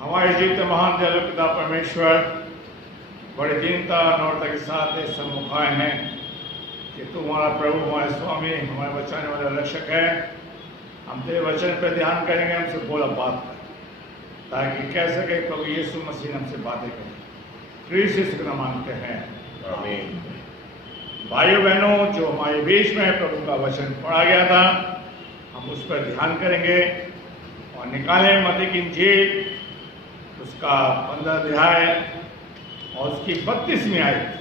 हमारे जीवित महान दयालु पिता परमेश्वर बड़े दीनता और नम्रता के साथ इस सम्मुख आए हैं कि तू हमारा प्रभु, हमारे स्वामी, हमारे बचाने वाला रक्षक है। हम तेरे वचन पर ध्यान करेंगे, हमसे बोला बात कर ताकि कह सके प्रभु यीशु मसीह हमसे बातें करें। क्रिस्ट का मांगते हैं, आमीन। भाइयों बहनों, जो हमारे बीच में प्रभु का वचन पढ़ा गया था, हम उस पर ध्यान करेंगे और निकालें मत्ती की इंजील उसका 15 अध्याय और उसकी 32वीं आयत।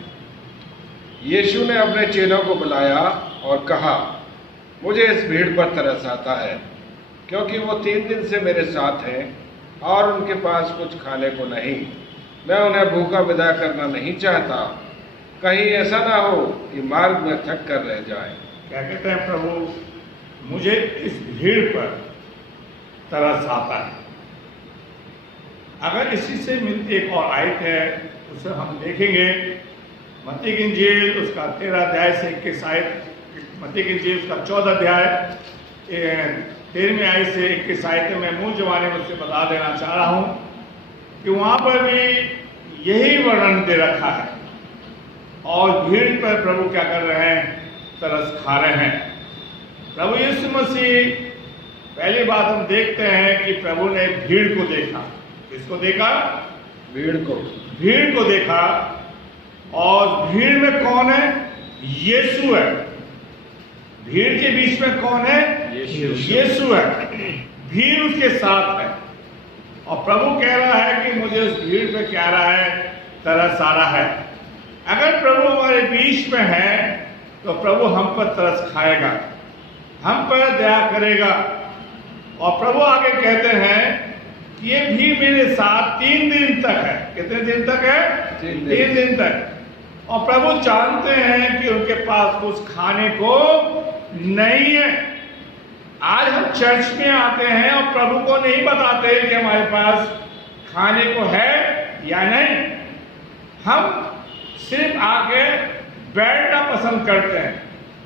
यीशु ने अपने चेलों को बुलाया और कहा, मुझे इस भीड़ पर तरस आता है, क्योंकि वो 3 दिन से मेरे साथ हैं और उनके पास कुछ खाने को नहीं। मैं उन्हें भूखा विदा करना नहीं चाहता, कहीं ऐसा ना हो कि मार्ग में थक कर रह जाए। क्या कहते हैं प्रभु? मुझे इस भीड़ पर तरस आता है। अगर इसी से मिलती एक और आयत है, उसे हम देखेंगे। मत्ती की इंजील उसका 13 अध्याय से 21 आयत, मत्ती की इंजील उसका 14 अध्याय 13वीं आयत से 21 आयत मैं मूल जमाने में उससे बता देना चाह रहा हूँ कि वहाँ पर भी यही वर्णन दे रखा है और भीड़ पर प्रभु क्या कर रहे हैं? तरस खा रहे हैं। प्रभु यीशु मसीह, पहली बात हम देखते हैं कि प्रभु ने भीड़ को देखा। किसको देखा? भीड़ को देखा। और भीड़ में कौन है? यीशु है। भीड़ के बीच में कौन है? यीशु है। भीड़ उसके साथ है और प्रभु कह रहा है कि मुझे उस भीड़ पे क्या आ रहा है? तरस आ रहा है। अगर प्रभु हमारे बीच में है तो प्रभु हम पर तरस खाएगा, हम पर दया करेगा। और प्रभु आगे कहते हैं ये भी मेरे साथ 3 दिन तक है। कितने दिन तक है? 3 दिन तक। और प्रभु जानते हैं कि उनके पास कुछ खाने को नहीं है। आज हम चर्च में आते हैं और प्रभु को नहीं बताते कि हमारे पास खाने को है या नहीं। हम सिर्फ आके बैठना पसंद करते हैं।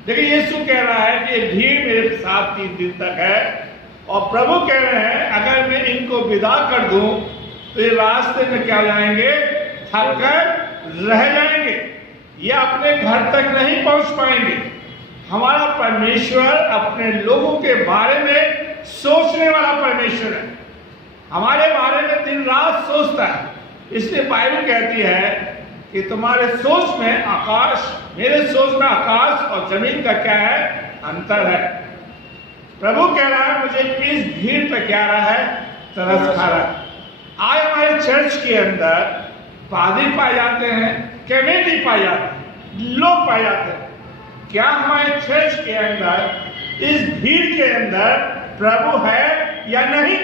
लेकिन यीशु कह रहा है कि ये भीड़ मेरे साथ 3 दिन तक है और प्रभु कह रहे हैं अगर मैं इनको विदा कर दूं तो ये रास्ते में क्या जाएंगे? थक कर रह जाएंगे, ये अपने घर तक नहीं पहुंच पाएंगे। हमारा परमेश्वर अपने लोगों के बारे में सोचने वाला परमेश्वर है, हमारे बारे में दिन रात सोचता है। इसलिए बाइबल कहती है कि तुम्हारे सोच में आकाश, मेरे सोच में आकाश और जमीन का क्या है? अंतर है। प्रभु कह रहा है मुझे इस भीड़ पे क्या रहा है? तरस खा रहा है। आज हमारे चर्च के अंदर पादरी पाए जाते हैं, कमेटी पाई जाती है, लोग पाए जाते हैं। क्या हमारे चर्च के अंदर, इस भीड़ के अंदर प्रभु है या नहीं?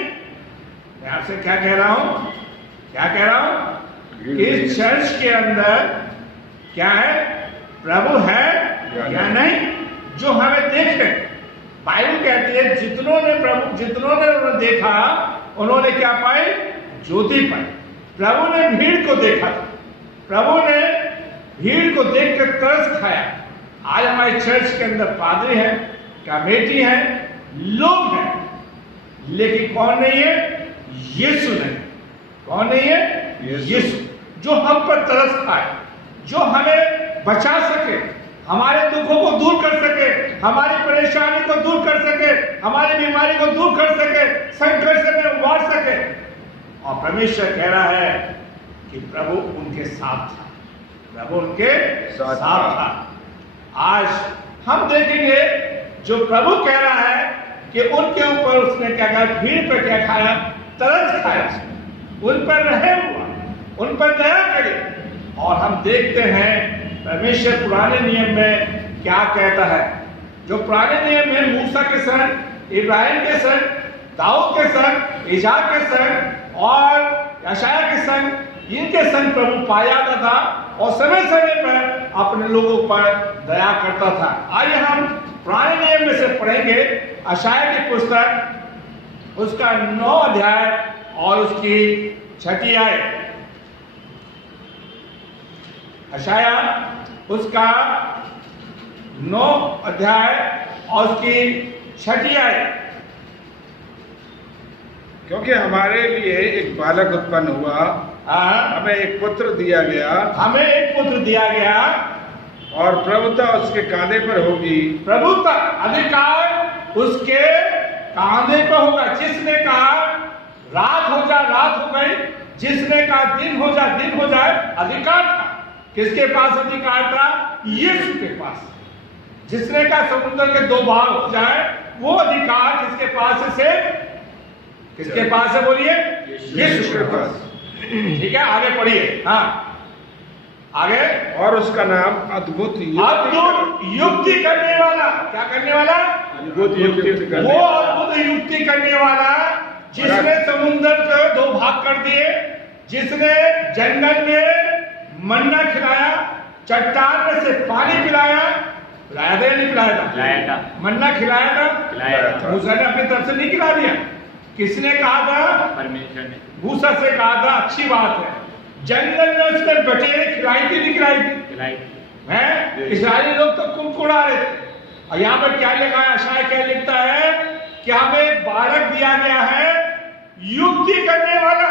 मैं आपसे क्या कह रहा हूं? क्या कह रहा हूं? इस चर्च के अंदर क्या है? प्रभु है या नहीं? जो हमें देख रहे। बाइबल कहती है जितनों ने उन्हें देखा उन्होंने क्या पाई? ज्योति पाई। प्रभु ने भीड़ को देखा, प्रभु ने भीड़ को देखकर तरस खाया। आज हमारे चर्च के अंदर पादरी हैं, कमेटी है, लोग हैं, लेकिन कौन नहीं है? यीशु नहीं। कौन नहीं है? यीशु, जो हम पर तरस खाए, जो हमें बचा सके, हमारे दुखों को दूर कर सके, हमारी परेशानी को दूर कर सके, हमारी बीमारी को दूर कर सके, संकट से हमें उबार सके। और परमेश्वर कह रहा है कि प्रभु उनके साथ था, प्रभु उनके साथ था। आज हम देखेंगे जो प्रभु कह रहा है कि उनके ऊपर उसने क्या कहा? भीड़ पर क्या खाया? तरस खाया, उन पर रहे हुआ, उन पर दया करे। और हम देखते हैं परमेश्वर पुराने नियम में क्या कहता है। जो पुराने नियम में मूसा के संग, इब्राहिम के संग, दाऊद के संग, इजाक के संग और यशायाह के संग, इनके संग प्रभु पाया जाता था और समय समय पर अपने लोगों पर दया करता था। आइए हम पुराने नियम में से पढ़ेंगे यशायाह की पुस्तक, उसका 9 अध्याय और उसकी 6 आयत। यशायाह उसका 9 अध्याय और उसकी 6 आयत। क्योंकि हमारे लिए एक बालक उत्पन्न हुआ, हमें एक पुत्र दिया गया, हमें एक पुत्र दिया गया, और प्रभुता उसके कांधे पर होगी। प्रभुता अधिकार उसके कांधे पर होगा। जिसने कहा रात हो जाए रात हो गई, जिसने कहा दिन हो जाए, अधिकार था। किसके पास अधिकार था? यीशु के पास। जिसने कहा समुद्र के दो भाग हो जाए, वो अधिकार किसके पास है? से किसके पास है? बोलिए, यीशु के पास। ठीक है, आगे पढ़िए। हाँ, आगे। और उसका नाम अद्भुत युक्ति करने वाला। क्या करने वाला? अद्भुत युक्ति वो अद्भुत युक्ति करने वाला, जिसने समुद्र को दो भाग कर दिए, जिसने जंगल में मन्ना खिलाया, चट्टान में से पानी पिलाया था नहीं पिलाया था? मन्ना खिलाया था। मूसा ने अपनी तरफ से नहीं खिला दिया। किसने कहा था? परमेश्वर ने। मूसा से कहा था, अच्छी बात है। जंगल में उसने बटेरे खिलाई थी, नहीं खिलाई थी? हैं? इस्राएली लोग तो कुड़कुड़ा रहे थे। और यहाँ पर क्या लिखा है? यशायाह क्या लिखता है कि हमें एक बालक दिया गया है, युक्ति करने वाला।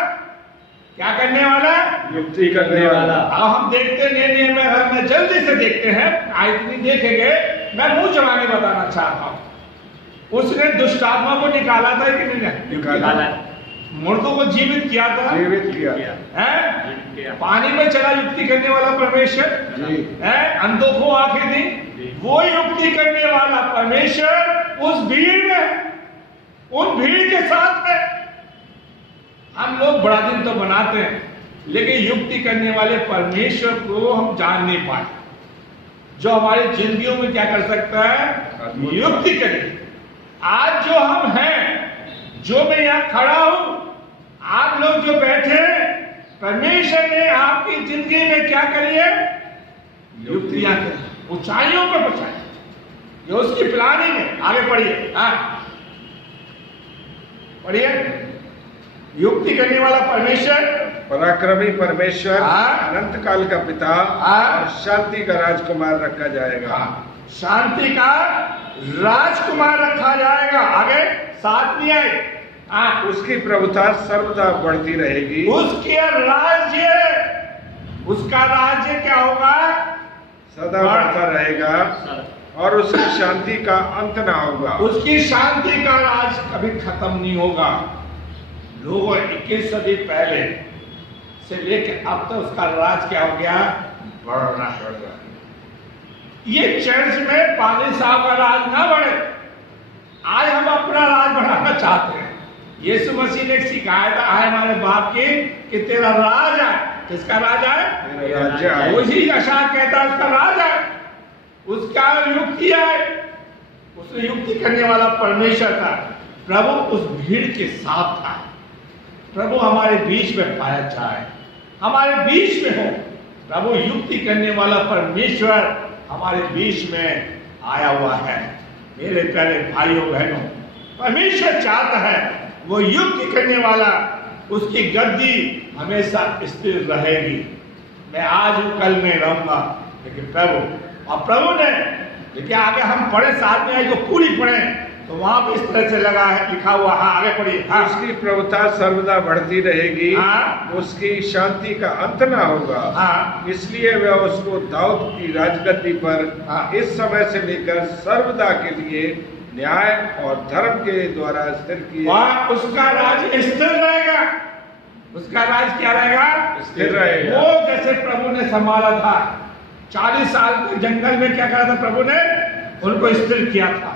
क्या करने वाला? युक्ति करने वाला। अब हम देखते नहीं में जल्दी से देखते हैं, आज नहीं देखेंगे। मैं मुंह जमाने बताना चाहता हूँ। उसने दुष्ट आत्मा को निकाला था कि नहीं निकाला? मुर्दों को जीवित किया था, जीवित किया है? पानी में चला युक्ति करने वाला परमेश्वर है। अंधों को आंखें दी, वो युक्ति करने वाला परमेश्वर उस भीड़ में, उन भीड़ के साथ है। हम लोग बड़ा दिन तो बनाते हैं, लेकिन युक्ति करने वाले परमेश्वर को हम जान नहीं पाए, जो हमारी जिंदगियों में क्या कर सकता है? युक्ति करे। आज जो हम हैं, जो मैं यहाँ खड़ा हूं, आप लोग जो बैठे हैं, परमेश्वर ने आपकी जिंदगी में क्या करी है? युक्तियां करी, ऊंचाइयों पर पहुंचाई। ये उसकी प्लानिंग है। आगे पढ़िए। हाँ, पढ़िए। युक्ति करने वाला परमेश्वर, पराक्रमी परमेश्वर, अनंत काल का पिता और शांति का राजकुमार रखा जाएगा। शांति का राजकुमार रखा जाएगा। आगे 7 में आए। उसकी प्रभुता सर्वदा बढ़ती रहेगी। उसका राज्य क्या होगा? सदा बढ़ता रहेगा, और उसकी शांति का अंत ना होगा। उसकी शांति का राज कभी खत्म नहीं होगा। लोगों 21 सदी पहले से लेकर अब तक उसका राज क्या हो गया? बढ़ रहा है। ये चर्च में पादरी साहब का राज ना बढ़े। आज हम अपना राज बढ़ाना चाहते हैं। यीशु मसीह ने शिकायत आए हमारे बाप की कि तेरा राज है। किसका राज है? वही यशायाह कहता है उसका राज है, उसका युक्ति है। उसने युक्ति करने वाला परमेश्वर था। प्रभु उस भीड़ के साथ था। प्रभु हमारे बीच में पाया जाए, हमारे बीच में हो। प्रभु युक्ति करने वाला परमेश्वर हमारे बीच में आया हुआ है। मेरे प्यारे भाइयों बहनों, परमेश्वर चाहता है वो युक्ति करने वाला, उसकी गद्दी हमेशा स्थिर रहेगी। मैं आज हूं, कल नहीं रहूंगा, लेकिन प्रभु ने देखिए आगे हम पढ़े, साथ में आई तो पूरी पढ़े तो वहां पे इस तरह से लगा है, लिखा हुआ। हाँ, आगे पढ़िए। हाँ, उसकी प्रभुता सर्वदा बढ़ती रहेगी। हाँ, उसकी शांति का अंत ना होगा। हाँ, इसलिए वह उसको दाऊद की राजगद्दी पर इस समय से लेकर सर्वदा के लिए न्याय और धर्म के द्वारा स्थिर किया। उसका राज स्थिर रहेगा। उसका राज क्या रहेगा? स्थिर रहेगा। वो जैसे प्रभु ने संभाला था 40 साल के जंगल में, क्या करा था प्रभु ने? उनको स्थिर किया था।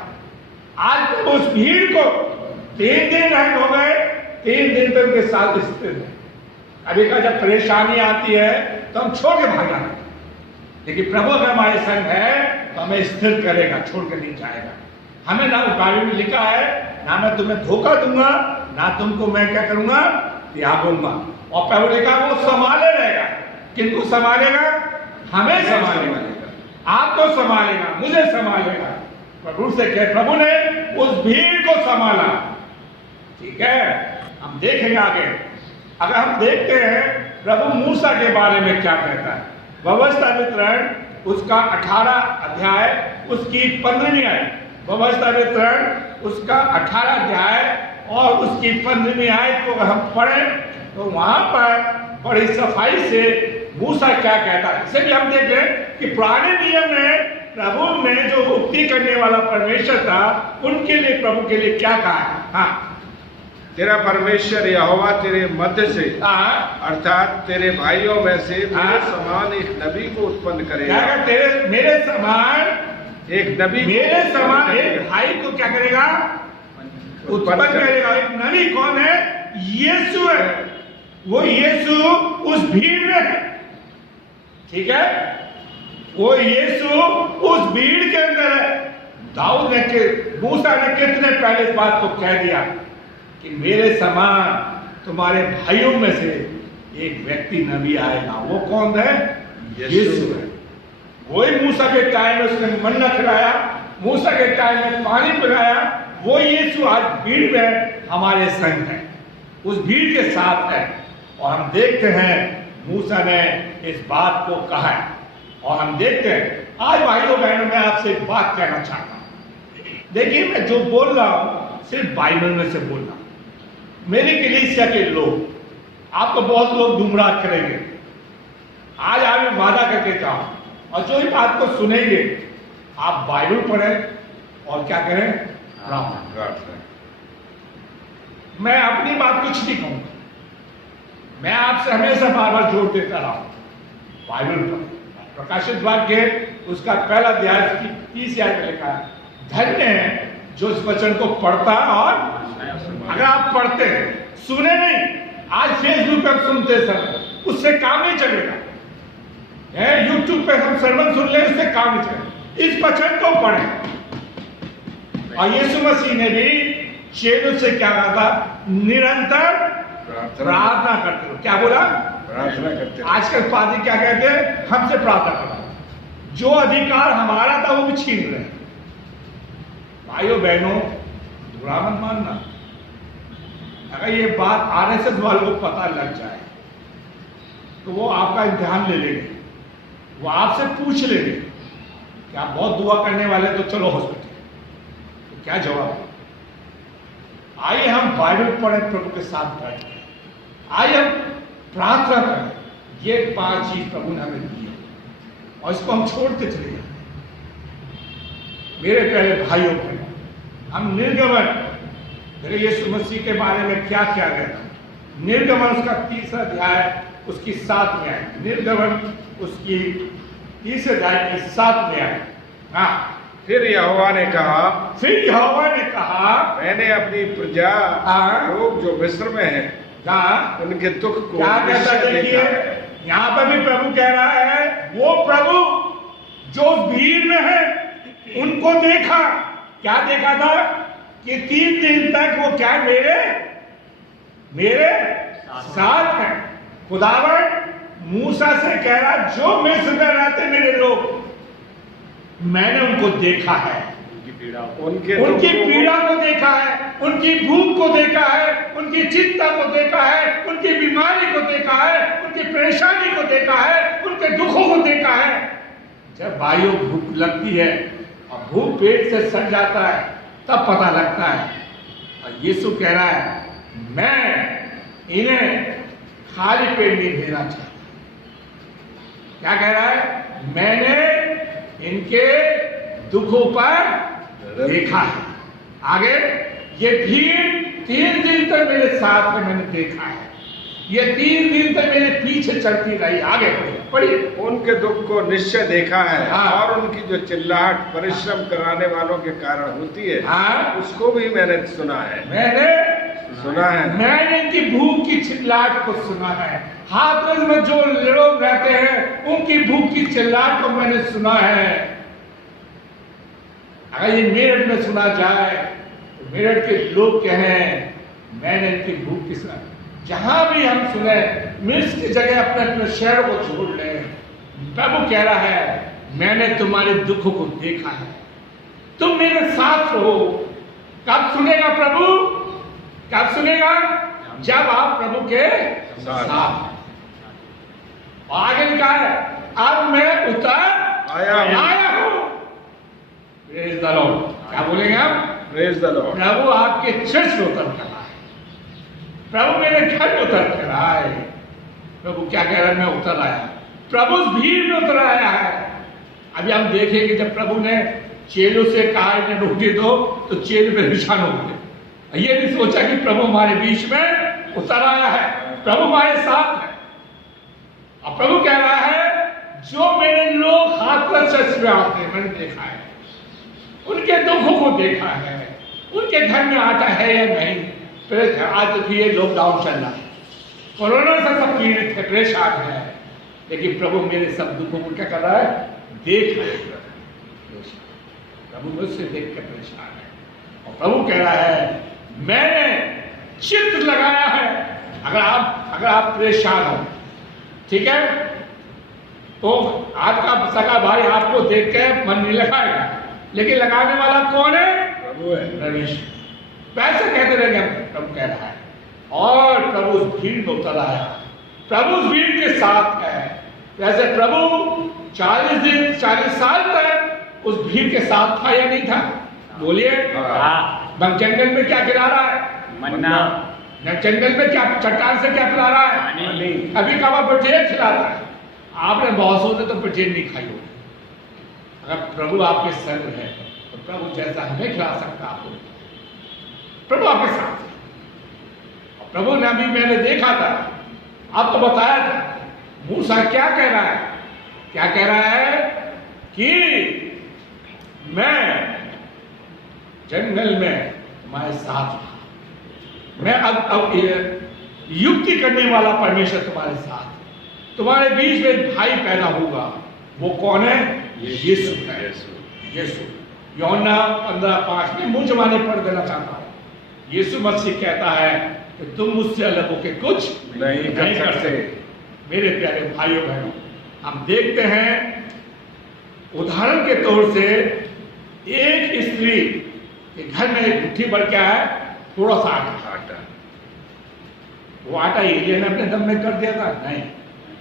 आज प्रभु उस भीड़ को 3 दिन रहन हो गए, 3 दिन तक उनके साथ स्थिर है। अभी का जब परेशानी आती है तो हम छोड़ के भाग जाते हैं, लेकिन प्रभु अगर हमारे संग है तो हमें स्थिर करेगा, छोड़ के नहीं जाएगा। हमें ना बाइबल में लिखा है, ना मैं तुम्हें धोखा दूंगा, ना तुमको मैं क्या करूंगा? त्यागूंगा। और प्रभु ने कहा वो संभाले रहेगा। किनको संभालेगा? हमें संभालेगा, आपको संभालेगा, मुझे संभालेगा। प्रभु से कहे, प्रभु ने उस भीड़ को संभाला। ठीक है, हम देखेंगे आगे। अगर हम देखते हैं प्रभु मूसा के बारे में क्या कहता है, व्यवस्था वितरण उसका 18 अध्याय उसकी 15वीं आयत। व्यवस्था वितरण उसका 18 अध्याय और उसकी 15वीं आयत को अगर हम पढ़ें तो वहां पर बड़ी सफाई से मूसा क्या कहता है, इसे भी हम देख लें कि पुराने नियम में प्रभु ने जो मुक्ति करने वाला परमेश्वर था उनके लिए, प्रभु के लिए क्या कहा है। हाँ, तेरा परमेश्वर यहोवा तेरे मध्य से अर्थात तेरे भाइयों में से मेरे समान एक नबी को उत्पन्न करेगा। क्या तेरे मेरे समान एक नबी, मेरे समान एक भाई को क्या करेगा, उत्पन्न करेगा। एक नबी कौन है? यीशु है। वो यीशु उस भीड़ में है, ठीक है, वो यीशु उस भीड़ के अंदर है। दाऊद ने, मूसा ने कितने पहले इस बात को कह दिया कि मेरे समान तुम्हारे भाइयों में से एक व्यक्ति नबी आएगा। वो कौन है? यीशु है। वही मूसा के टाइम में उसने मन्ना खिलाया, मूसा के टाइम में पानी पिलाया, वो यीशु आज भीड़ में हमारे संग है, उस भीड़ के साथ है। और हम देखते हैं मूसा ने इस बात को कहा है। और हम देखते हैं आज भाइयों बहनों, मैं आपसे एक बात कहना चाहता हूं। देखिए, मैं जो बोल रहा हूं सिर्फ बाइबल में से बोल रहा हूं। मेरी कलीसिया के लोग, आपको बहुत लोग गुमराह करेंगे। आज आप वादा करके जाओ और जो ही बात को सुनेंगे आप बाइबल पढ़ें और क्या करें, प्रार्थना। मैं अपनी बात कुछ नहीं कहूंगा, मैं आपसे हमेशा बार बार जोर देता रहा हूं, बाइबल पर प्रकाशित वाक्य उसका पहला अध्याय की 30 आयत में लिखा है, धन्य है जो इस वचन को पढ़ता है। और अगर आप पढ़ते हैं, सुने नहीं, आज फेसबुक पर सुनते सर, उससे काम नहीं चलेगा। यूट्यूब पे हम सरमन सुन ले, उससे काम नहीं चलेगा। इस वचन को पढ़ें। और यीशु मसीह ने भी चेलों से क्या कहा था? निरंतर प्रार्थना करते रहो। क्या बोला? प्रार्थना करते रहो। आजकल पादरी क्या कहते हैं? हमसे प्रार्थना करो। जो अधिकार हमारा था वो भी छीन रहे हैं। भाइयों बहनों, बुरा मत मानना। अगर ये बात आरएसएस वालों को पता लग जाए तो वो आपका इम्तिहान ले लेंगे, वो आपसे पूछ लेंगे कि आप बहुत दुआ करने वाले, तो चलो हॉस्पिटल। तो क्या जवाब है? आइए हम बाइबल पढ़ें प्रभु के साथ बैठ कर, आइए हम प्रार्थना करें। ये 5 चीज प्रभु ने हमें दी है और इसको हम छोड़ते चले जाते। मेरे प्यारे भाइयों बहनों, हम निर्गमन, मेरे यीशु मसीह के बारे में क्या क्या कहता? निर्गमन उसका 3 अध्याय उसकी 7 में आए। निर्गमन उसकी 3 अध्याय की 7 में आए। हाँ, फिर यहोवा ने कहा, मैंने अपनी प्रजा लोग जो मिस्र में हैं, उनके दुख को क्या कहता? देखिए, यहाँ पर भी प्रभु कह रहा है, वो प्रभु जो भीड़ में है उनको देखा। क्या देखा था? कि 3 दिन तक वो क्या मेरे साथ है। खुदावन मूसा से कह रहा, जो मिस्र में रहते मेरे लोग, मैंने उनको देखा है, उनकी पीड़ा को देखा है, उनकी भूख को देखा है, उनकी चिंता को देखा है, उनकी बीमारी को देखा है, उनकी परेशानी को देखा है, उनके दुखों को देखा है। जब भाइयों भूख लगती है और भूख पेट से सड़ जाता है तब पता लगता है। और यीशु कह रहा है, मैं इन्हें खाली पेट नहीं भेजना चाहता। क्या कह रहा है? मैंने इनके दुखों पर देखा है। आगे, ये भीड़ 3 दिन तक मेरे साथ में मैंने देखा है, ये 3 दिन तक मेरे पीछे चलती रही। आगे पढ़िए। उनके दुख को निश्चय देखा है। हाँ। और उनकी जो चिल्लाहट परिश्रम कराने वालों के कारण होती है, हाँ। उसको भी मैंने सुना है। मैंने इनकी भूख की चिल्लाहट को सुना है। हाथरस में जो लोग रहते हैं उनकी भूख की चिल्लाहट को मैंने सुना है। अगर ये मेरठ में सुना जाए तो मेरठ के लोग कहें, मैंने इनकी भूख की सुना। जहां भी हम सुने, मिस्र की जगह अपने अपने शहरों को छोड़ लें, प्रभु कह रहा है, मैंने तुम्हारे दुखों को देखा है, तुम मेरे साथ रहो। कब सुनेगा प्रभु? कब सुनेगा? जब आप प्रभु के साथ। आगे लिखा है, अब मैं उतर आया हूं। Praise the Lord. क्या बोलेंगे आप? Praise the Lord. प्रभु आपके चर्च में उतर कर रहा है। प्रभु मेरे घर में उतर कर आए। प्रभु क्या कह रहा है? मैं उतर आया। प्रभु उस भीड़ में उतर आया है। अभी हम देखेंगे जब प्रभु ने चेलों से कहा इन्हें रोटी दो तो चेले परेशान हो गए। ये नहीं सोचा कि प्रभु हमारे बीच में उतर आया है, प्रभु हमारे साथ है। और प्रभु कह रहा है जो मेरे लोग हाथरस में आते हैं, मैंने देखा है, उनके दुखों को देखा है, उनके घर में आता है या नहीं। फिर आज भी ये लॉकडाउन चल रहा है, कोरोना से सब पीड़ित है, परेशान है, लेकिन प्रभु मेरे सब दुखों को क्या कर रहा है? देख रहे हैं। प्रभु मुझसे देख कर परेशान है। और प्रभु कह रहा है मैंने चित्त लगाया है। अगर आप परेशान हो, ठीक है, तो आपका सगा भाई आपको देख के मन नहीं लगाएगा, लेकिन लगाने वाला कौन है? प्रभु है। परमेश्वर। वैसे कहते रहेंगे, प्रभु कह रहा है। और प्रभु उस भीड़ में उतर आया, प्रभु उस भीड़ के साथ है। वैसे प्रभु 40 दिन 40 साल तक उस भीड़ के साथ था या नहीं था? बोलिए। जंगल में क्या खिला रहा है? मन्ना। जंगल में क्या चट्टान से क्या खिला रहा है? अभी कहा पटेल खिलाता है। आपने बहुत से तो पटेल नहीं खाई होगी। अगर प्रभु आपके संग है तो प्रभु जैसा हमें खिला सकता आपको। प्रभु आपके साथ है। प्रभु ने अभी मैंने देखा था, आपको बताया था, मूसा क्या कह रहा है? क्या कह रहा है कि मैं जंगल में तुम्हारे साथ था। मैं अब युक्ति करने वाला परमेश्वर तुम्हारे साथ, तुम्हारे बीच में एक भाई पैदा होगा। वो कौन है? यीशु है। यीशु। यूहन्ना 15:5 में मुंह जमाने पढ़ देना चाहता हूं। यीशु मसीह कहता है कि तुम मुझसे अलग होकर कुछ नहीं कर सकते। मेरे प्यारे भाइयों बहनों, हम देखते हैं उदाहरण के तौर से एक स्त्री के घर में एक मुट्ठी भर क्या है? थोड़ा सा आटा। वो आटा एलिया ने अपने दम में कर दिया था? नहीं।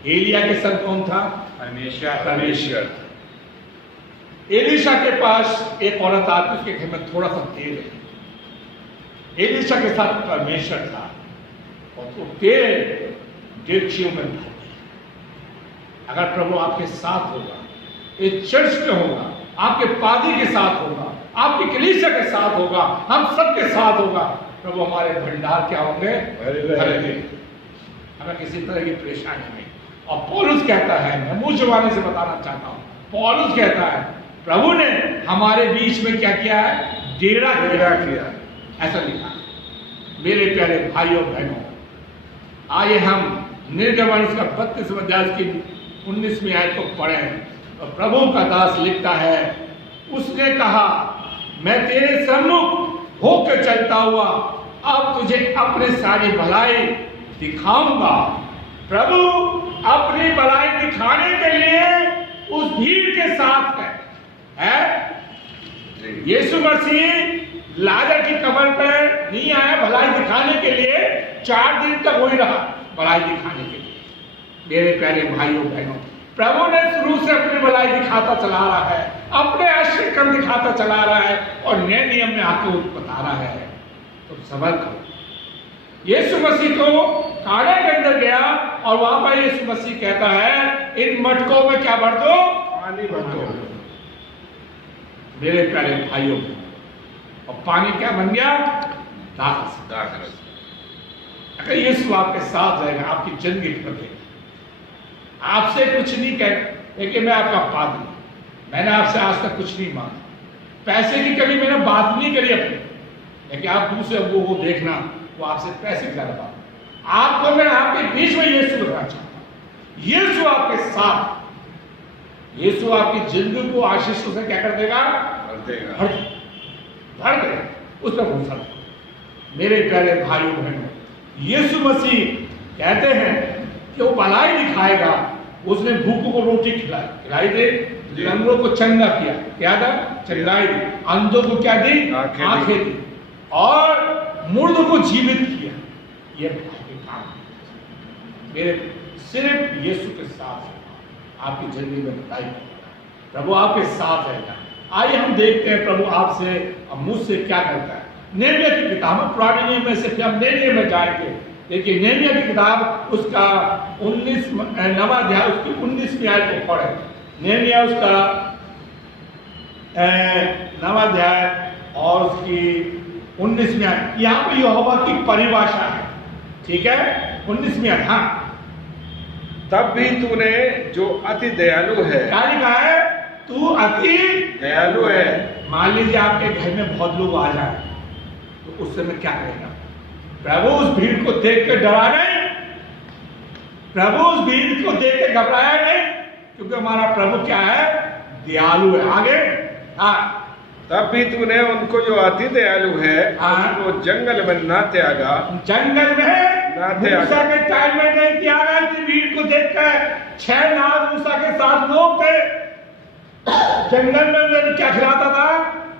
एलिया के संग कौन था? परमेश्वर। एलीशा के पास एक औरत आती, उसके घर में थोड़ा सा तेल है। एलीशा के साथ परमेश्वर था और तो तेल डेगचियों में भर दिया। अगर प्रभु आपके साथ होगा, इस चर्च में होगा, आपके पादी के साथ होगा, आपकी कलीसिया के साथ होगा, हम सबके साथ होगा, प्रभु हमारे भंडार क्या होंगे? भरेंगे। हमें किसी तरह की परेशानी नहीं। और पौलुस कहता है, मैं मुंह जुबानी से बताना चाहता हूं, पौलुस कहता है प्रभु ने हमारे बीच में क्या किया है? डेरा किया। ऐसा लिखा। मेरे प्यारे भाइयों बहनों, आइए हम निर्गमन का 32वें अध्याय की 19वीं आयत को पढ़ें। और प्रभु का दास लिखता है, उसने कहा मैं तेरे सम्मुख होकर चलता हुआ अब तुझे अपनी सारी भलाई दिखाऊंगा। प्रभु अपनी भलाई दिखाने के लिए उस भीड़ के साथ है? यीशु मसीह लाजर की कब्र पर नहीं आया भलाई दिखाने के लिए, 4 दिन तक वही रहा भलाई दिखाने के लिए। मेरे प्यारे भाइयों बहनों, प्रभु ने शुरू से अपनी भलाई दिखाता चला रहा है, अपने आश्चर्य कर्म दिखाता चला रहा है और नए नियम में आके बता रहा है। तो सबर करो। यीशु मसीह को कांटे के अंदर गया और वहां पर यीशु मसीह कहता है इन मटकों में क्या भर दो? पानी भर दो। मेरे प्यारे भाइयों, और पानी क्या बन गया? दाखरस। अगर यीशु आपके साथ रहेगा, आपकी जिंदगी बदलेगी। आपसे कुछ नहीं कह, लेकिन मैं आपका पादी, मैंने आपसे आज तक कुछ नहीं मांगा, पैसे की कभी मैंने बात नहीं करी अपनी, लेकिन आप दूसरे लोगों को देखना वो आपसे पैसे कर पा। आपको मैं आपके बीच में यीशु रखना चाहता हूं। यीशु आपके साथ, यीशु आपकी जिंदगी को आशीषों से क्या कर देगा? भर देगा। उस पर भरोसा रखो। मेरे प्यारे भाइयों बहनों, यीशु मसीह कहते हैं कि वो भलाई दिखाएगा। उसने भूखों को रोटी खिलाई दे, लंगड़ों को चंगा किया, क्या था? चंगाई दी, अंधों को क्या दी? आंखें दी, और मुर्दों को जीवित किया। ये काम मेरे सिर्फ यीशु के साथ आपकी जिंदगी में भलाई होगा। प्रभु आपके साथ रहेगा। आइए हम देखते हैं प्रभु आपसे और मुझसे क्या करता है। निर्णय की किताब पुराने नियम में से फिर हम नए नियम में जाएंगे। देखिए नेहमिया की किताब उसका 19वां अध्याय उसकी 19वीं आयत को पढ़े। नेहमिया उसका 9वां अध्याय और उसकी 19वीं आयत। यहाँ पे यहोवा की परिभाषा है, ठीक है, 19वीं आयत। हाँ, तब भी तूने जो अति दयालु है, क्या लिखा है? तू अति दयालु है। मान लीजिए आपके घर में बहुत लोग आ जाए तो उस समय क्या करेगा? प्रभु उस भीड़ को देख कर डरा नहीं, प्रभु उस भीड़ को देख कर घबराया नहीं, क्योंकि हमारा प्रभु क्या है? दयालु है। आगे, हाँ, तब भी तूने उनको जो अति दयालु है, हाँ, उनको जंगल में ना त्यागा, जंगल में ना त्यागा। मूसा के टाइम में नहीं त्यागा। इस भीड़ को देखकर 6 नाग मूसा के साथ लोग थे, जंगल में उन्हें क्या खिलाता था?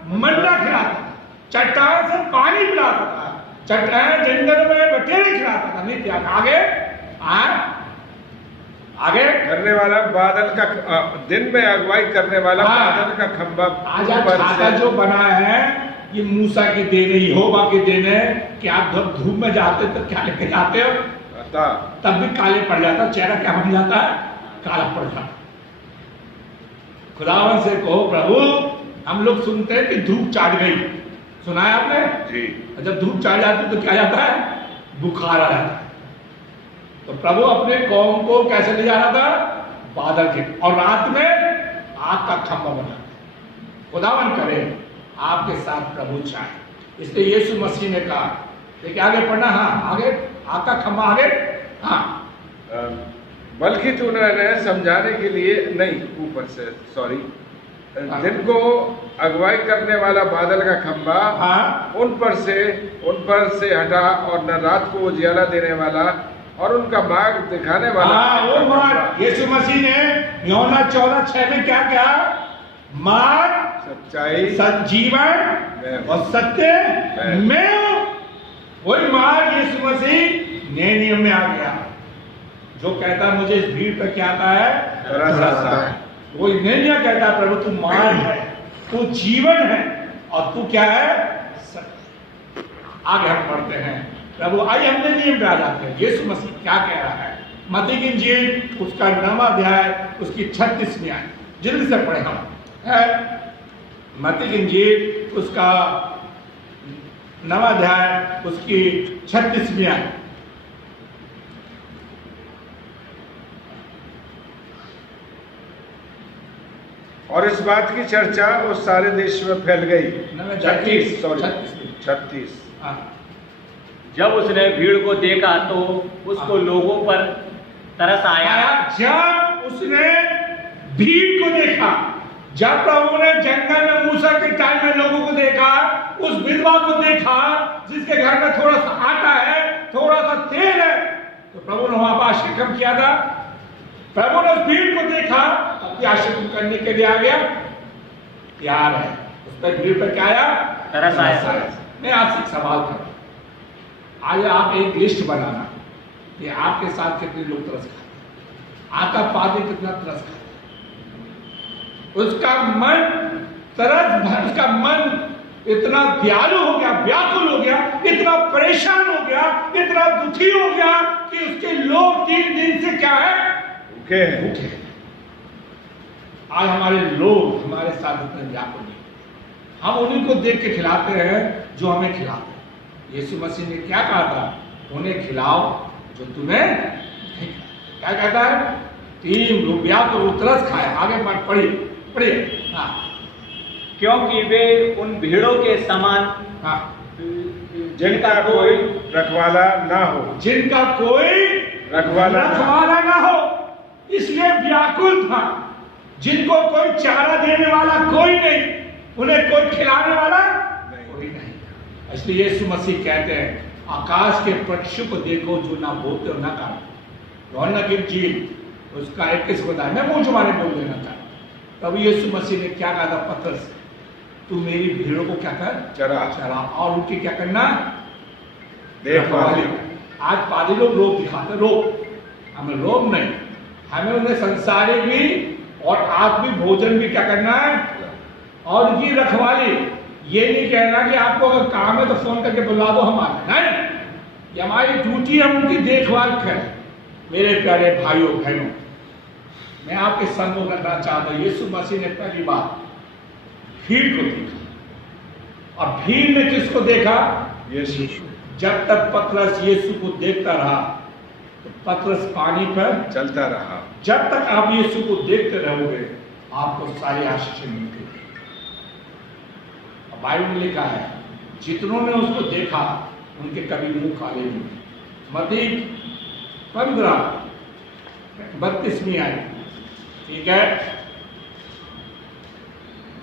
मन्ना खिलाता था, चट्टान से पानी पिलाता था, चट्टान जंगल में बटेरे खिलाता था, नहीं त्यागा। आगे, आगे करने वाला बादल का दिन में अगुवाई करने वाला बादल का खंभा आज छाता जो बना है ये मूसा की देन है, यहोवा की देन है कि आप जब धूप में जाते तो क्या लेके जाते हो? तब भी काले पड़ जाता, चेहरा क्या बन जाता है? काला पड़ जाता। खुदावन से कहो प्रभु, हम लोग सुनते हैं कि धूप चाट गई, सुना है आपने जी? जब धूप चाट जाती तो क्या जाता है? बुखार आ जाता है। तो प्रभु अपने कौम को कैसे ले जा रहा था? बादल के, और रात में आग का खंभा बना। खुदावन करे आपके साथ प्रभु चाहे, इसलिए यीशु मसीह ने कहा। देखिए आगे पढ़ना, हाँ आगे, आग का खंभा आगे, हाँ, बल्कि तूने समझाने के लिए नहीं, ऊपर से सॉरी, दिन को अगुवाई करने वाला बादल का खंभा, हाँ, उन पर से हटा, और न रात को उजियाला देने वाला और उनका मार्ग दिखाने वाला। वो मार्ग यीशु मसीह ने यूहन्ना 14:6 में क्या कहा? मार्ग, सच्चाई, जीवन और सत्य मैं हूं। वही मार्ग यीशु मसीह नए नियम में आ गया, जो कहता है मुझे इस भीड़ पर क्या आता है? तरस आता है। वही नए नियम कहता है प्रभु तू मार्ग है, तू जीवन है, और तू क्या है? सत्य। आगे हम पढ़ते हैं प्रभु, आइए हमने नियम पे आ जाते हैं। यीशु मसीह क्या कह रहा है? मत्ती की इंजील उसका 9वां अध्याय उसकी 36वीं आयत, जल्दी से पढ़े हम। मत्ती की इंजील उसका 9वां अध्याय उसकी 36वीं आयत। और इस बात की चर्चा उस सारे देश में फैल गई। 36 जब उसने भीड़ को देखा तो उसको लोगों पर तरस आया। जब उसने भीड़ को देखा, जब प्रभु ने जंगल में मूसा के टाइम में लोगों को देखा, उस विधवा को देखा जिसके घर में थोड़ा सा आटा है, थोड़ा सा तेल है, तो प्रभु ने वहां पर आशीर्वाद किया था। प्रभु ने उस भीड़ को देखा, अपनी आशीर्वाद करने के लिए आ गया, तैयार है। उस पर भीड़ पर क्या आया? तरस आया। मैं आपसे एक सवाल करूं, आज आप एक लिस्ट बनाना कि आपके साथ कितने लोग तरस खाते, आपका पादरी कितना तरस खाता, उसका मन उसका मन इतना दयालु हो गया, व्याकुल हो गया, इतना परेशान हो गया, इतना दुखी हो गया कि उसके लोग 3 दिन से क्या है? भूखे। आज हमारे लोग हमारे साथ इतने व्याकुल नहीं, हम उन्हीं को देख के खिलाते हैं जो हमें खिलाते हैं। यीशु मसीह ने क्या कहा था? उन्हें खिलाओ जो तुम्हें नहीं। क्या कहता है? 3 रुपया को तरस खाए। आगे पढ़िए। हाँ, क्योंकि वे उन भीड़ों के समान, हाँ, जिनका कोई रखवाला ना हो, जिनका कोई रखवाला ना हो, इसलिए व्याकुल था। जिनको कोई चारा देने वाला कोई नहीं, उन्हें कोई खिलाने वाला कोई नहीं। इसलिए यीशु मसीह कहते हैं आकाश के पक्षियों को देखो जो ना बोलते और ना काटते। यूहन्ना की इंजील उसका 21 बताया, मैं मुंह जुबानी बोल देना चाहता। तब यीशु मसीह ने क्या कहा था पतरस से? तू मेरी भीड़ों को क्या कर? चरा, और उनकी क्या करना? देखभाल। आज पादरी लोग लोभ दिखाते, हमें लोभ नहीं, हमें उन्हें संसारी भी और आत्मिक भोजन भी क्या करना है, और उनकी रखवाली। ये नहीं कहना कि आपको अगर काम है तो फोन करके बुला दो हम आते, नहीं। कि हमारी ड्यूटी है उनकी देखभाल करें। मेरे प्यारे भाइयों बहनों, मैं आपके संग करना चाहता हूं, यीशु मसीह ने पहली बार भीड़ को देखा, और भीड़ ने किसको देखा? यीशु। जब तक पतरस यीशु को देखता रहा तो पतरस पानी पर चलता रहा। जब तक आप यीशु को देखते रहोगे आपको सारी आशीषें मिलती हैं। बाइबल में लिखा है जितनों ने उसको देखा उनके कभी मुंह काले नहीं हुए। मत्ती 15:32 आई। ठीक है,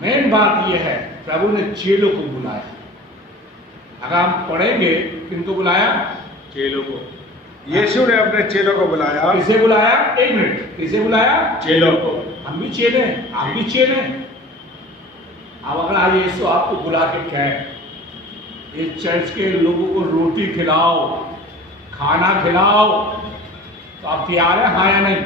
मेन बात यह है प्रभु ने चेलों को बुलाया। अगर हम पढ़ेंगे किनको बुलाया? चेलों को। यीशु ने अपने चेलों को बुलाया। किसे बुलाया? एक मिनट, किसे बुलाया? चेलों को। हम भी चेले हैं, आप भी चेले हैं। अब अगर आज यीशु आपको बुला के कहे इस चर्च के लोगों को रोटी खिलाओ, खाना खिलाओ, तो आप तैयार है? हाँ या नहीं?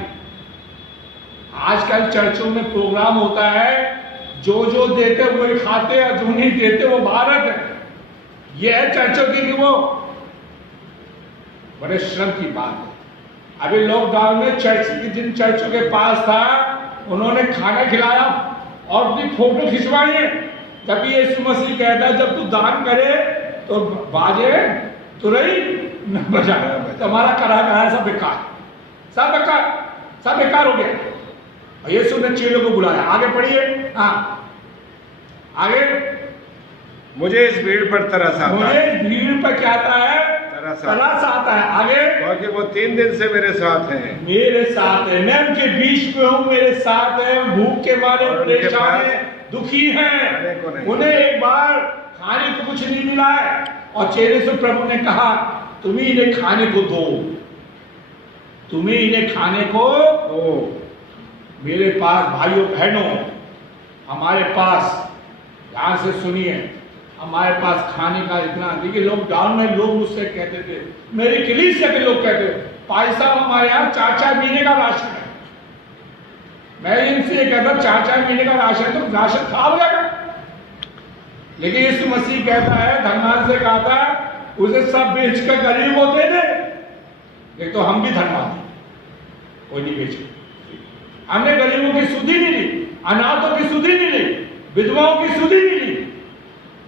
आजकल चर्चों में प्रोग्राम होता है, जो देते वो खाते और जो नहीं देते वो भारत है। ये है चर्चों की कि वो बड़े श्रम की बात है। अभी लॉकडाउन में जिन चर्चों के पास था उन्होंने खाना खिलाया और अपनी फोटो खिंचवाई है। जब यीशु मसीह कहता है जब तू दान करे तो बाजे तुरई न बजा, तुम्हारा करा सब बेकार, सब बेकार हो गया। यीशु ने चेलों को बुलाया। आगे पढ़िए। हाँ, आगे। मुझे इस भीड़ पर तरस आता है। मुझे इस भीड़ पर क्या आता है? तरस आता है। आगे। क्योंकि वो 3 दिन से मेरे साथ हैं। मेरे साथ है, मैं उनके बीच में हूँ, मेरे साथ है। भूख के मारे परेशान है, दुखी हैं, उन्हें एक बार खाने को कुछ नहीं मिला है। और चेले से प्रभु ने कहा तुम्हें इन्हें खाने को दो, तुम्हें इन्हें खाने को दो। मेरे पास भाइयों बहनों, हमारे पास, ध्यान से सुनिए, हमारे पास खाने का इतना, देखिए लॉकडाउन में लोग मुझसे कहते थे, मेरे कलीसिया के लोग कहते थे भाई साहब हमारे यहाँ 4-4 महीने का राशन है। मैं इनसे ये कहता 4-4 महीने का राशन तो राशन खा हो जाएगा। लेकिन यीशु मसीह कहता है, धनवान से कहा था उसे सब बेच कर गरीब होते थे। नहीं तो हम भी धनवान हैं, कोई नहीं बेचे। हमने गरीबों की सुधि नहीं ली, अनाथों की सुधि नहीं ली, विधवाओं की सुधि नहीं ली।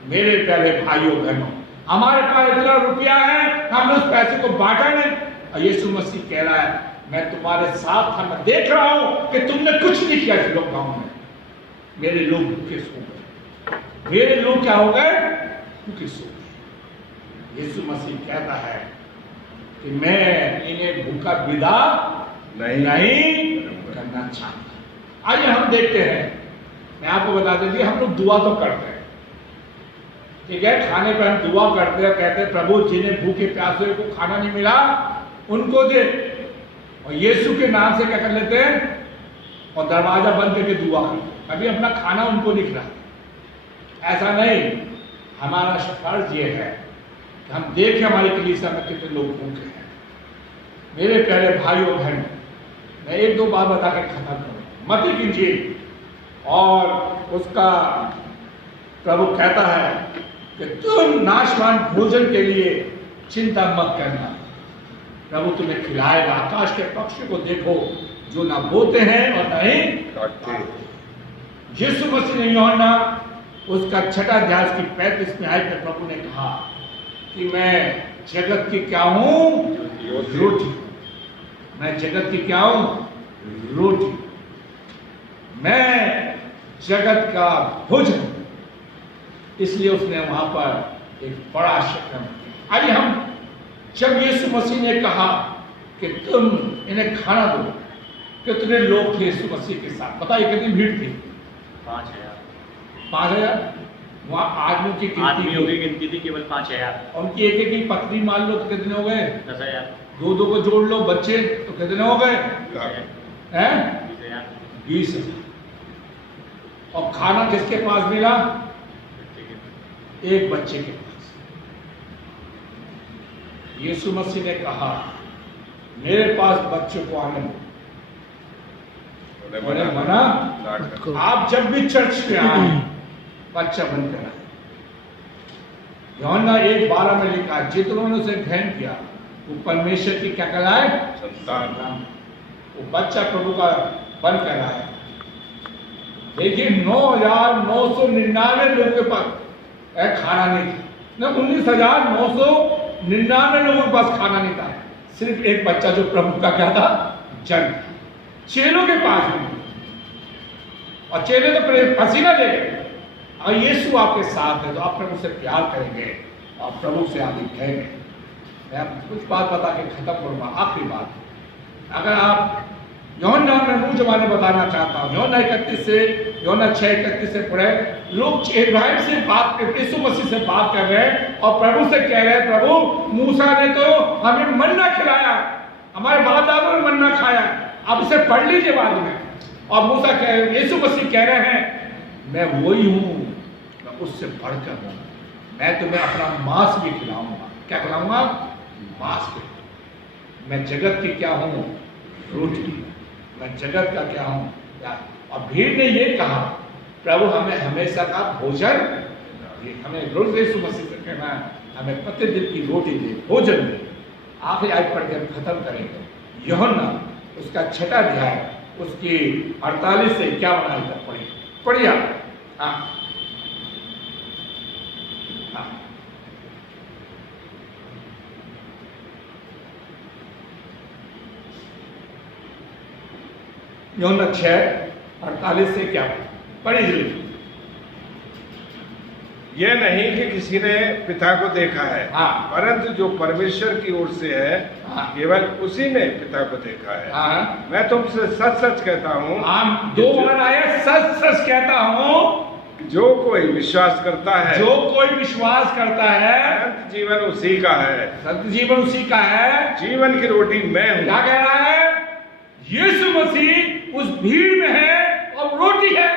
मेरे प्यारे भाइयों बहनों, हमारे पास इतना रुपया है, हमने उस पैसे को बांटा नहीं। और यीशु मसीह कह रहा है मैं तुम्हारे साथ था, मैं देख रहा हूं कि तुमने कुछ नहीं किया इस लॉकडाउन में। मेरे लोग भूखे सो गए, मेरे लोग क्या हो गए? भूखे सो गए। यीशु मसीह कहता है कि मैं इन्हें भूखा विदा नहीं करना चाहता। आइए हम देखते हैं। मैं आपको बता देती, हम लोग दुआ तो करते हैं, ठीक है, खाने पर हम दुआ करते हैं, कहते हैं प्रभु जिन्हें भूखे प्यासे को खाना नहीं मिला उनको दे, और यीशु के नाम से क्या कर लेते हैं और दरवाजा बंद करके दुआ करते हैं। कभी अपना खाना उनको नहीं खिलाते। ऐसा नहीं, हमारा फर्ज ये है कि हम देखें हमारी कलीसिया में कितने लोग भूखे हैं। मेरे प्यारे भाइयों बहनों, मैं 1-2 बात बताकर खत्म करूँ। मत्ती की इंजील और उसका प्रभु कहता है कि तुम नाशवान भोजन के लिए चिंता मत करना, प्रभु तुम्हें खिलाएगा। आकाश के पक्षी को देखो जो ना बोते हैं और ना ही काटते। यीशु मसीह ने यूहन्ना उसका 6 अध्याय की 35 आयत में प्रभु ने कहा कि मैं जगत की क्या हूं? रोटी। मैं जगत की क्या हूं? रोटी। मैं जगत का भोजन। इसलिए उसने वहां पर एक बड़ा शक्र किया। आइए हम, जब यीशु मसीह ने कहा कि तुम इन्हें खाना दो, कितने लोग थे यीशु मसीह के साथ? बताइए कितनी भीड़ थी? 5,000। वहां आदमियों की गिनती थी केवल 5,000। उनकी एक की पत्नी मान लो तो कितने हो गए? 10,000। 2-2 को जोड़ लो, बच्चे तो कितने हो गए? 20,000। और खाना किसके पास मिला? एक बच्चे के पास। यीशु मसीह ने कहा मेरे पास बच्चों को आने दो, उन्हें मना। आप जब भी चर्च में आए बच्चा बनकर आए। यूहन्ना 1:12 में लिखा है, जितनों ने उसे ग्रहण किया वो परमेश्वर की क्या कहलाए? संतान। वो बच्चा प्रभु का बन कहलाए। देखिए 9,999 लोगों के पास खाना नहीं था, न 19,999 लोगों के पास खाना नहीं था। सिर्फ एक बच्चा जो प्रभु का क्या था? जन्म। चेलों के पास भी नहीं। और चेले तो पसीना दे गए। अगर यीशु आपके साथ है तो आप प्रभु से प्यार करेंगे और प्रभु से आगे कहेंगे। मैं कुछ बात बता के खत्म करूंगा। आखिरी बात, अगर आप यूहन्ना में मुंह जबानी बताना चाहता हूं, यूहन्ना 6:31 से पढ़े, लोग इब्राहिम से बात, यीशु मसीह से बात कर रहे हैं और प्रभु से कह रहे हैं, प्रभु मूसा ने तो हमें मन्ना खिलाया, हमारे बाप दादों ने मन्ना खाया, आप इसे पढ़ लीजिए बाद में। और मूसा कह रहे, यीशु मसीह कह रहे हैं, मैं वही हूं, मैं उससे बढ़कर हूं, मैं तुम्हें अपना मांस भी खिलाऊंगा। क्या खिलाऊंगा? मांस भी। मैं जगत की क्या हूं? रोटी। मैं जगत का क्या हूं? और भीड़ ने ये कहा, प्रभु हमें हमेशा का भोजन दे, हमें रोज यीशु मसीह से कहना है, हमें प्रतिदिन की रोटी दे, भोजन दे। आखिरी आयत पढ़ के खत्म करेंगे। यूहन्ना उसका 6वां अध्याय उसकी 48 से 51 तक पढ़िए। हाँ हाँ, यूहन्ना 6:48 से क्या पढ़िए। यह नहीं कि किसी ने पिता को देखा है, हाँ। परंतु जो परमेश्वर की ओर से है, हाँ। केवल उसी ने पिता को देखा है। हाँ। मैं तुमसे सच सच कहता हूँ, हम 2 बार आए, सच सच कहता हूँ, जो कोई विश्वास करता है, जो कोई विश्वास करता है, अनंत जीवन उसी का है। सत्य जीवन उसी का है। जीवन की रोटी मैं हूँ। क्या कह रहा है? यीशु मसीह उस भीड़ में है और रोटी है,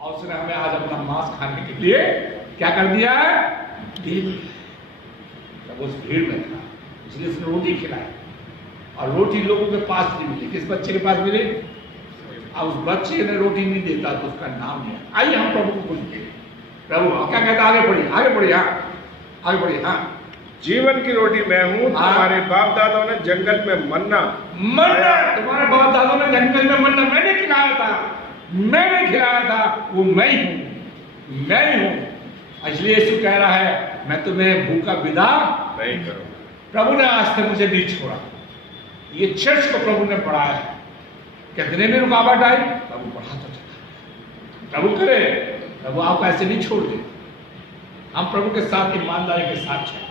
और उसने हमें आज अपना मांस खाने के लिए क्या कर दिया है? दे दिया। जब उस भीड़ में था इसलिए उसने रोटी खिलाई, और रोटी लोगों के पास नहीं मिली। किस बच्चे के पास मिली? अब उस बच्चे ने रोटी नहीं देता तो उसका नाम नहीं है। आइए हम प्रभु को पूछते हैं, प्रभु क्या कहता? आगे बढ़िए, आगे बढ़िए। हाँ आगे बढ़िए। हाँ, जीवन की रोटी मैं हूँ। हाँ। तुम्हारे बाप दादाओं ने जंगल में मन्ना तुम्हारे बाप दादों ने जंगल में मन्ना मैंने खिलाया था, मैंने खिलाया था, वो मैं ही हूं, मैं ही हूं। इसलिए यीशु कह रहा है, मैं तुम्हें भूखा विदा नहीं करूँगा। प्रभु ने आज तक मुझे नहीं छोड़ा। ये चर्च को प्रभु ने बढ़ाया है। कितने में रुकावट आई, प्रभु बढ़ाता चला। प्रभु करे, प्रभु आपको ऐसे नहीं छोड़ दे। हम प्रभु के साथ ईमानदारी के साथ चलें।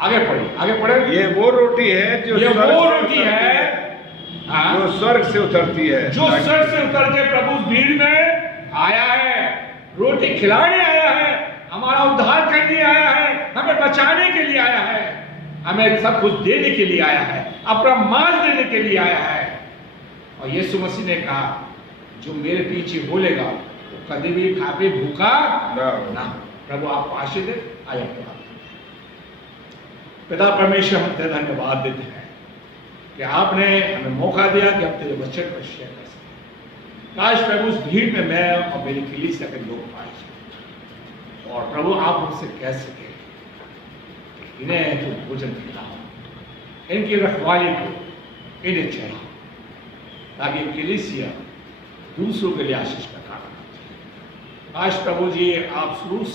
आगे पढ़िए, आगे पढ़े। ये वो रोटी है जो ये स्वर्ग वो से रोटी उतरती है, हाँ, जो स्वर्ग से उतरती है, जो स्वर्ग से उतर के प्रभु भीड़ में आया है, रोटी खिलाने आया है, हमारा उद्धार करने आया है, हमें बचाने के लिए आया है, हमें सब कुछ देने के लिए आया है, अपना मांस देने के लिए आया है। और यीशु मसीह ने कहा, जो मेरे पीछे बोलेगा वो कभी भी खाके भूखा ना। प्रभु आपको आशीष दे। आया पिता परमेश्वर, हम तेरा धन्यवाद देते हैं कि आपने हमें मौका दिया कि हम तेरे वचन पर शेयर कर सकें। काश प्रभु उस भीड़ में मैं और मेरी कलीसिया के लोग पाए, और प्रभु आप हमसे कह सके इन्हें तो भोजन खिलाओ, इनकी रखवाली को इन्हें चढ़ाओ, ताकि कलीसिया दूसरों के लिए आशीष का कारण। काश प्रभु जी आप शुरू